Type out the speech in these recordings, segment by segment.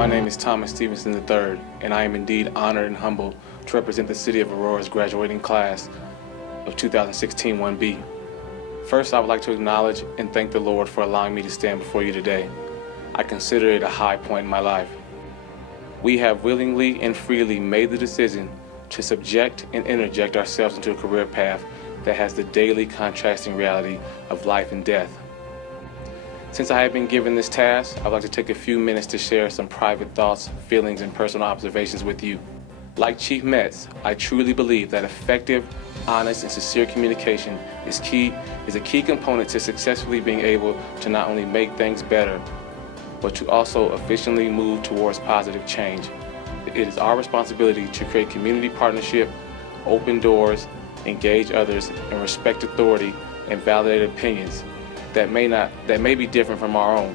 My name is Thomas Stephenson lll, and I am indeed honored and humbled to represent the City of Aurora's graduating class of 2016 1B. First, I would like to acknowledge and thank the Lord for allowing me to stand before you today. I consider it a high point in my life. We have willingly and freely made the decision to subject and interject ourselves into a career path that has the daily contrasting reality of life and death. Since I have been given this task, I'd like to take a few minutes to share some private thoughts, feelings, and personal observations with you. Like Chief Metz, I truly believe that effective, honest, and sincere communication is a key component to successfully being able to not only make things better, but to also efficiently move towards positive change. It is our responsibility to create community partnership, open doors, engage others, and respect authority and validate opinions that may be different from our own.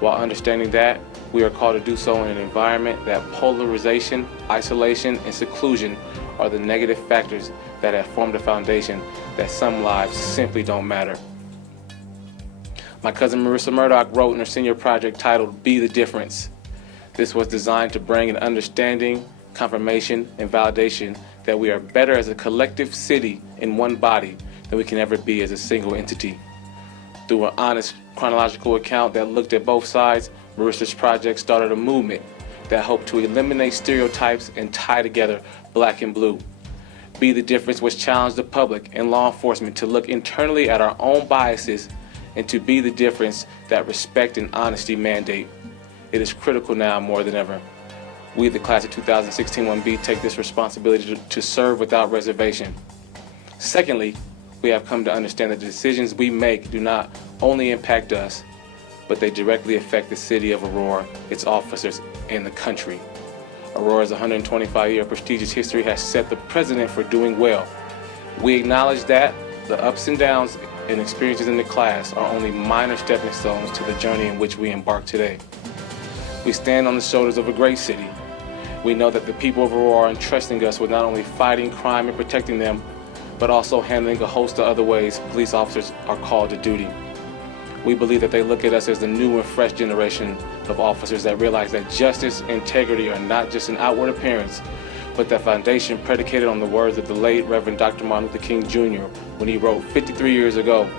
While understanding that, we are called to do so in an environment that polarization, isolation, and seclusion are the negative factors that have formed a foundation that some lives simply don't matter. My cousin Marissa Murdoch wrote in her senior project titled Be the Difference. This was designed to bring an understanding, confirmation, and validation that we are better as a collective city in one body than we can ever be as a single entity. Through an honest chronological account that looked at both sides, Marissa's project started a movement that hoped to eliminate stereotypes and tie together black and blue. Be the Difference was challenged the public and law enforcement to look internally at our own biases and to be the difference that respect and honesty mandate. It is critical now more than ever. We, the class of 2016 1B, take this responsibility to serve without reservation. Secondly, we have come to understand that the decisions we make do not only impact us, but they directly affect the city of Aurora, its officers, and the country. Aurora's 125-year prestigious history has set the precedent for doing well. We acknowledge that the ups and downs and experiences in the class are only minor stepping stones to the journey in which we embark today. We stand on the shoulders of a great city. We know that the people of Aurora are entrusting us with not only fighting crime and protecting them, but also handling a host of other ways police officers are called to duty. We believe that they look at us as the new and fresh generation of officers that realize that justice and integrity are not just an outward appearance, but that foundation predicated on the words of the late Reverend Dr. Martin Luther King Jr. when he wrote 53 years ago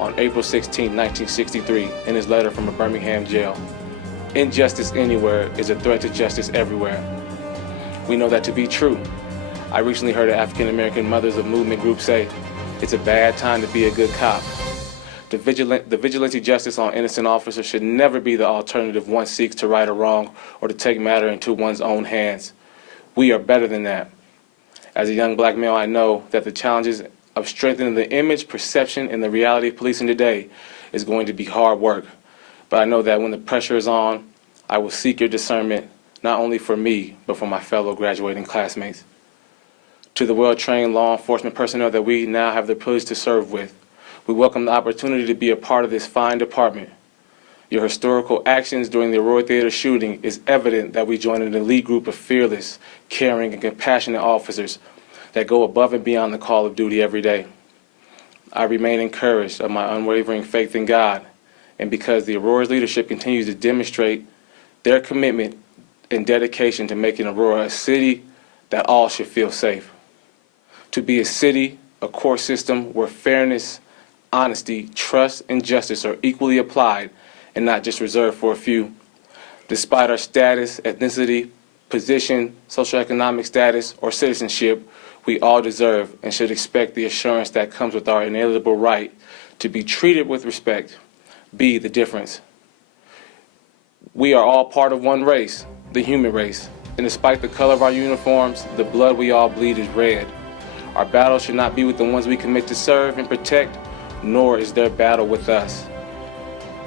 on April 16, 1963, in his letter from a Birmingham jail. Injustice anywhere is a threat to justice everywhere. We know that to be true. I recently heard African-American mothers of movement groups say, it's a bad time to be a good cop. The vigilante justice on innocent officers should never be the alternative one seeks to right a wrong or to take matter into one's own hands. We are better than that. As a young black male, I know that the challenges of strengthening the image, perception, and the reality of policing today is going to be hard work. But I know that when the pressure is on, I will seek your discernment, not only for me, but for my fellow graduating classmates. To the well-trained law enforcement personnel that we now have the privilege to serve with, we welcome the opportunity to be a part of this fine department. Your historical actions during the Aurora Theater shooting is evident that we join an elite group of fearless, caring, and compassionate officers that go above and beyond the call of duty every day. I remain encouraged of my unwavering faith in God, and because the Aurora's leadership continues to demonstrate their commitment and dedication to making Aurora a city that all should feel safe. To be a city, a core system where fairness, honesty, trust, and justice are equally applied and not just reserved for a few. Despite our status, ethnicity, position, socioeconomic status, or citizenship, we all deserve and should expect the assurance that comes with our inalienable right to be treated with respect. Be the difference. We are all part of one race, the human race, and despite the color of our uniforms, the blood we all bleed is red. Our battle should not be with the ones we commit to serve and protect, nor is their battle with us.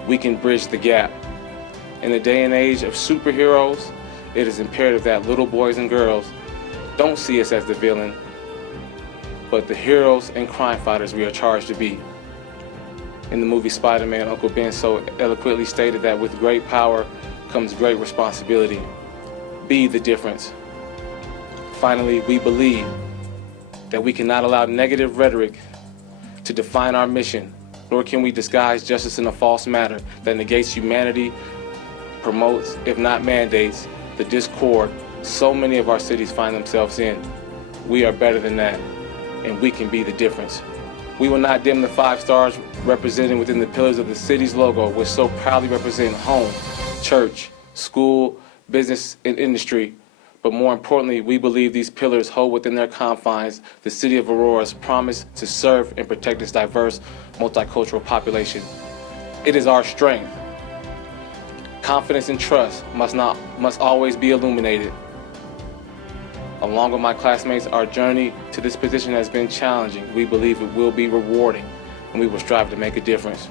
We can bridge the gap. In the day and age of superheroes, it is imperative that little boys and girls don't see us as the villain, but the heroes and crime fighters we are charged to be. In the movie Spider-Man, Uncle Ben so eloquently stated that with great power comes great responsibility. Be the difference. Finally, we believe that we cannot allow negative rhetoric to define our mission, nor can we disguise justice in a false matter that negates humanity promotes, if not mandates, the discord so many of our cities find themselves in. We are better than that, and we can be the difference. We will not dim the 5 stars represented within the pillars of the city's logo, which so proudly represent home, church, school, business, and industry. But more importantly, we believe these pillars hold within their confines the city of Aurora's promise to serve and protect its diverse, multicultural population. It is our strength. Confidence and trust must always be illuminated. Along with my classmates, our journey to this position has been challenging. We believe it will be rewarding, and we will strive to make a difference.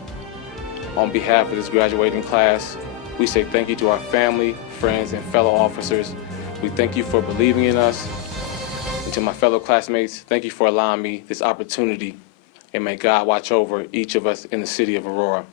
On behalf of this graduating class, we say thank you to our family, friends, and fellow officers. We thank you for believing in us. And to my fellow classmates, thank you for allowing me this opportunity. And may God watch over each of us in the city of Aurora.